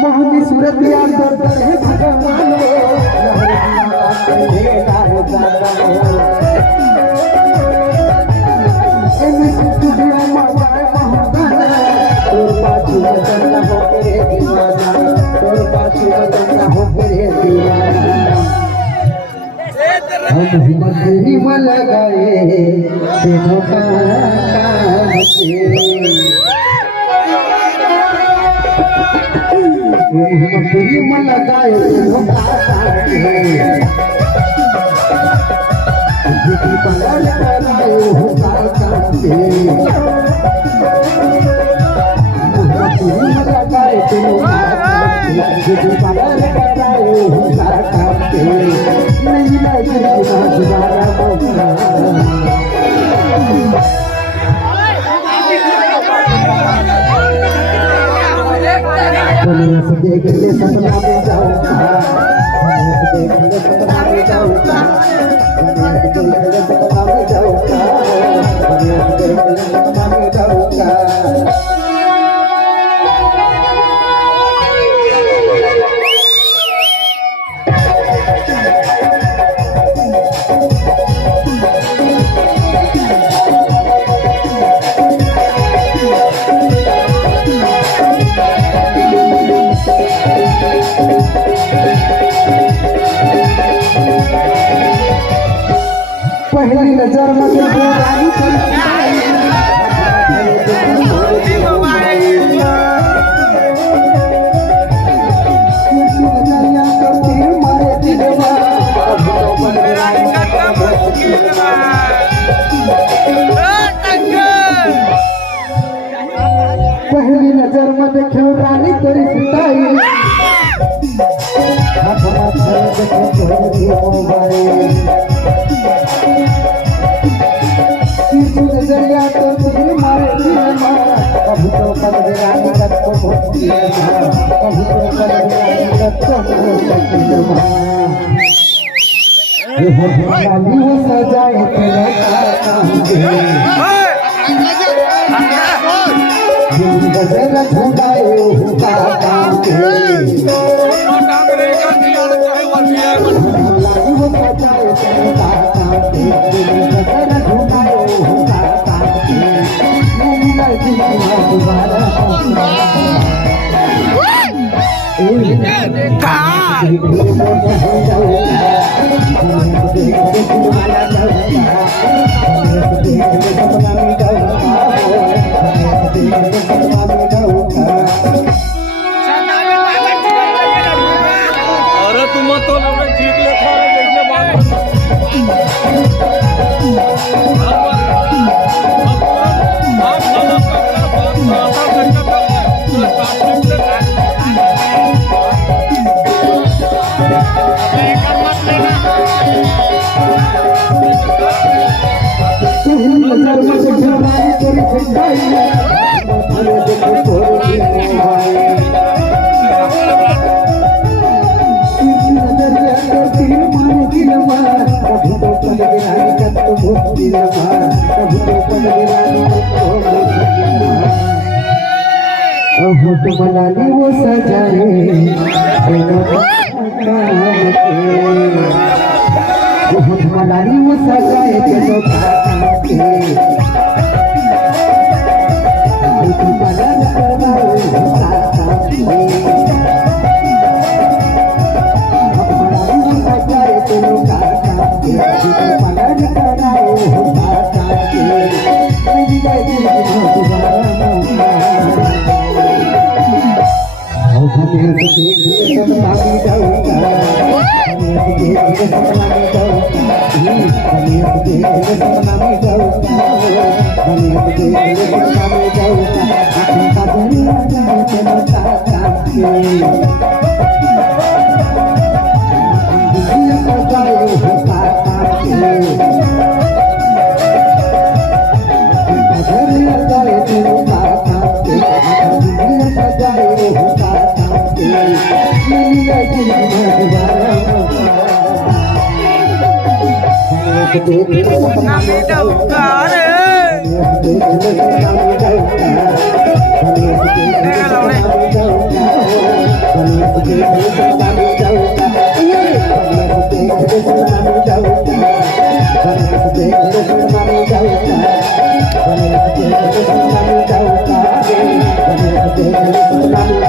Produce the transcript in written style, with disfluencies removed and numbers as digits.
मोहनी सूरत याद दर्द है भगवान हम लगाए देखो का मन लगाए देख ले सपना में जाऊंगा देख ले सपना में जाऊंगा देख ले सपना में जाऊंगा देख ले सपना में जाऊंगा पहली नजर में पहली नजर में देखो रानी तेरी सिताई नजरिया तो तुझे मारे कभी तो कभी रानी को कभी तो कभी हो सजाए तेरा झुकाए अरे तुम तो हमने ठीक लिखा है देखने बाद मनाली वो सजाए मनाली वो सजाए तेनो मदद करवाओ सजाए तेनो मदद कराओ Kami daukar Thank you.